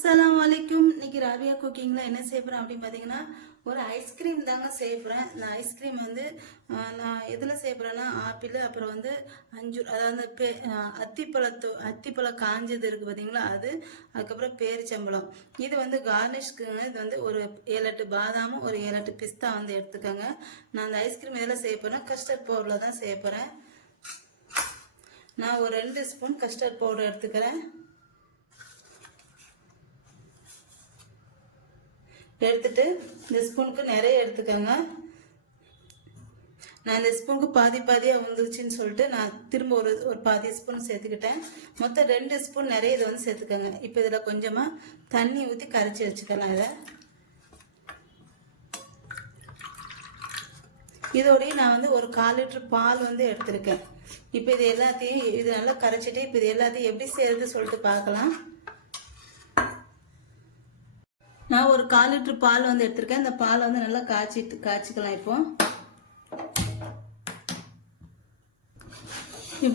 அஸ்ஸலாமு அலைக்கும். இன்னைக்கு ராபியா குக்கிங்கில் என்ன செய்ய போகிறேன் அப்படின்னு பார்த்தீங்கன்னா, ஒரு ஐஸ்கிரீம் தாங்க செய்ய போகிறேன். இந்த ஐஸ்கிரீம் வந்து நான் எதில் செய்ய போகிறேன்னா, ஆப்பிள், அப்புறம் வந்து அஞ்சூர், அதாவது அத்திப்பழம் காஞ்சது இருக்குது பார்த்தீங்களா, அது, அதுக்கப்புறம் பேரிச்சம்பழம். இது வந்து கார்னிஷ்க்குங்க. இது வந்து ஒரு 7-8 பாதாமும் ஒரு 7-8 பிஸ்தா வந்து எடுத்துக்கோங்க. நான் அந்த ஐஸ்கிரீம் எதில் செய்ய போகிறேன், கஸ்டர்ட் பவுடரில் தான் செய்ய போகிறேன். நான் ஒரு 2 ஸ்பூன் கஸ்டர்ட் பவுடர் எடுத்துக்கிறேன். எடுத்துட்டு இந்த ஸ்பூனுக்கு நிறைய எடுத்துக்கோங்க. நான் இந்த ஸ்பூனுக்கு பாதியாக வந்துருச்சுன்னு சொல்லிட்டு நான் திரும்ப ஒரு பாதி ஸ்பூன் சேர்த்துக்கிட்டேன். மொத்தம் 2 ஸ்பூன் நிறைய இதை வந்து சேர்த்துக்கோங்க. இப்போ இதில் கொஞ்சமாக தண்ணி ஊற்றி கரைச்சி வச்சுக்கலாம். இதோடய நான் வந்து ஒரு 1/4 லிட்டர் பால் வந்து எடுத்திருக்கேன். இப்போ இது எல்லாத்தையும் நல்லா கரைச்சிட்டு இப்போ இது எல்லாத்தையும் எப்படி செய்யறது சொல்லிட்டு பார்க்கலாம். நான் ஒரு 1/4 லிட்டர் பால் வந்து எடுத்திருக்கேன். இந்த பால் வந்து நல்லா காய்ச்சிக்கலாம். இப்போ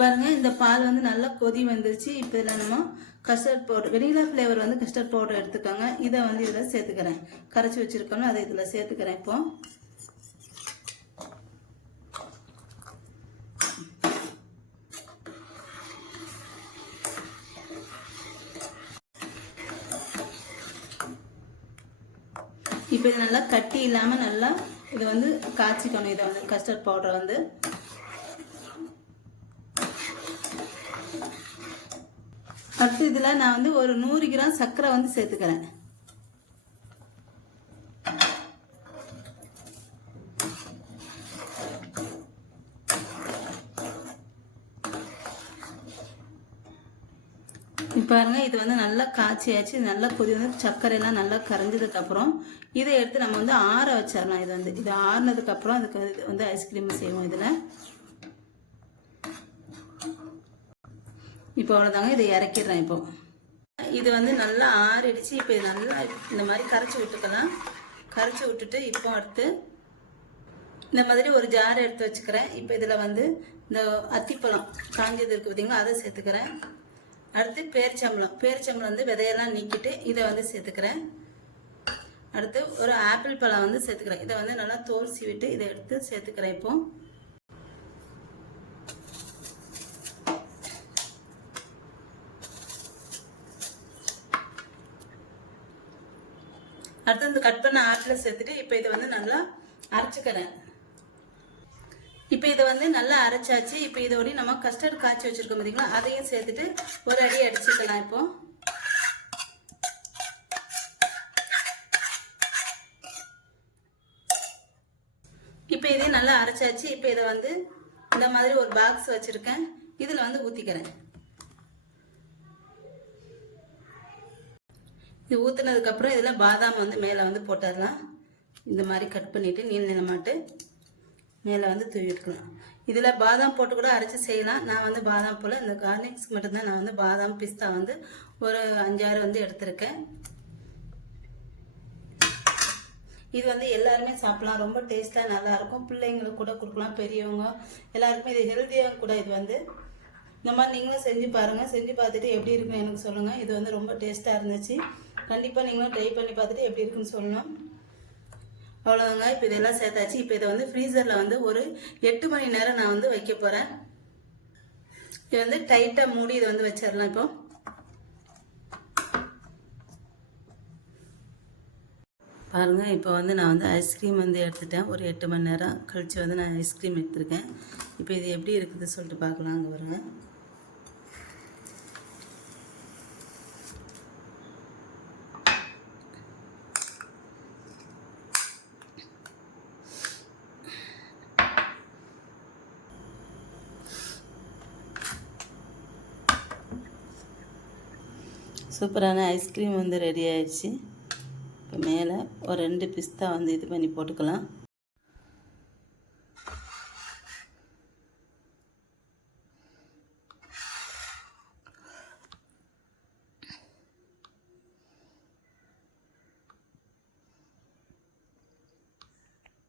பாருங்க, இந்த பால் வந்து நல்லா கொதி வந்துருச்சு. இப்போ இதில் நம்ம கஸ்டர்ட் பவுடர், வெனிலா ஃப்ளேவர் வந்து கஸ்டர்ட் பவுடர் எடுத்துக்கோங்க. இதை வந்து இதில் சேர்த்துக்கிறேன். கரைச்சி வச்சிருக்கோம், அதை இதில் சேர்த்துக்கிறேன். இப்போ இது நல்லா கட்டி இல்லாமல் நல்லா இதை வந்து காய்ச்சிக்கணும். இதை வந்து கஸ்டர்ட் பவுடரை வந்து அடுத்து இதில் நான் வந்து ஒரு 100 கிராம் சர்க்கரை வந்து சேர்த்துக்கிறேன். இப்போ பாருங்க, இது வந்து நல்லா காய்ச்சியாச்சு. நல்லா கொதி வந்து சர்க்கரையெல்லாம் நல்லா கரைஞ்சதுக்கப்புறம் இதை எடுத்து நம்ம வந்து ஆற வச்சிடலாம். இது ஆறுனதுக்கப்புறம் அதுக்கு வந்து ஐஸ்கிரீம் செய்வோம். இதில் இப்போ அவ்வளோதாங்க, இதை இறக்கிடுறேன். இப்போ இது வந்து நல்லா ஆறிடுச்சு. இப்போ இது நல்லா இந்த மாதிரி கரைச்சி விட்டுக்கலாம். கரைச்சி விட்டுட்டு இப்போ அடுத்து இந்த மாதிரி ஒரு ஜார் எடுத்து வச்சுக்கிறேன். இப்போ இதில் வந்து இந்த அத்திப்பழம் காஞ்சது இருக்குது பார்த்தீங்களா, அதை சேர்த்துக்கிறேன். அடுத்து பேரிச்சம்பழம் வந்து விதையெல்லாம் நீக்கிட்டு இதை வந்து சேர்த்துக்கிறேன். அடுத்து ஒரு ஆப்பிள் பழம் வந்து சேர்த்துக்கிறேன். இதை வந்து நல்லா தோல் சீவிட்டு இதை எடுத்து சேர்த்துக்கிறேன். இப்போ அடுத்து இந்த கட் பண்ண ஆப்பிளை சேர்த்துட்டு இப்போ இதை வந்து நல்லா அரைச்சிக்கிறேன். இப்போ இதை வந்து நல்லா அரைச்சாச்சு. இப்போ இதோட நம்ம கஸ்டர்ட் காய்ச்சி வச்சிருக்கோம் பார்த்தீங்களா, அதையும் சேர்த்துட்டு ஒரு அடி அடிச்சுக்கலாம். இப்போ இதையும் நல்லா அரைச்சாச்சு. இப்போ இதை வந்து இந்த மாதிரி ஒரு பாக்ஸ் வச்சிருக்கேன், இதில் வந்து ஊற்றிக்கிறேன். இது ஊற்றுனதுக்கப்புறம் இதில் பாதாம் வந்து மேலே வந்து போட்டுடலாம். இந்த மாதிரி கட் பண்ணிவிட்டு நீளமாட்டு மேலே வந்து தூவி விட்டுக்கலாம். இதில் பாதாம் போட்டு கூட அரைச்சி செய்யலாம். நான் வந்து பாதாம் போல் இந்த கார்னிஷ்க்கு மட்டும்தான் நான் வந்து பாதாம் பிஸ்தா வந்து ஒரு 5-6 வந்து எடுத்திருக்கேன். இது வந்து எல்லாருமே சாப்பிடலாம். ரொம்ப டேஸ்ட்டாக நல்லாயிருக்கும். பிள்ளைங்களுக்கு கூட கொடுக்கலாம், பெரியவங்க எல்லாருக்குமே இது ஹெல்த்தியாக கூட. இது வந்து இந்த மாதிரி நீங்களும் செஞ்சு பாருங்கள். செஞ்சு பார்த்துட்டு எப்படி இருக்குன்னு எனக்கு சொல்லுங்கள். இது வந்து ரொம்ப டேஸ்ட்டாக இருந்துச்சு. கண்டிப்பாக நீங்களும் ட்ரை பண்ணி பார்த்துட்டு எப்படி இருக்குன்னு சொல்லணும். அவ்வளோதாங்க. இப்போ இதெல்லாம் சேர்த்தாச்சு. இப்போ இதை வந்து ஃப்ரீசரில் வந்து ஒரு 8 மணி நேரம் நான் வந்து வைக்க போகிறேன். இது வந்து டைட்டாக மூடி இதை வந்து வச்சிடலாம். இப்போ பாருங்கள், இப்போ வந்து நான் வந்து ஐஸ்கிரீம் வந்து எடுத்துட்டேன். ஒரு 8 மணி நேரம் கழித்து வந்து நான் ஐஸ்கிரீம் எடுத்துருக்கேன். இப்போ இது எப்படி இருக்குது சொல்லிட்டு பார்க்கலாம். அங்கே வருங்க. சூப்பரான ஐஸ்கிரீம் வந்து ரெடி ஆயிடுச்சு. இப்போ மேலே ஒரு 2 பிஸ்தா வந்து இது பண்ணி போட்டுக்கலாம்.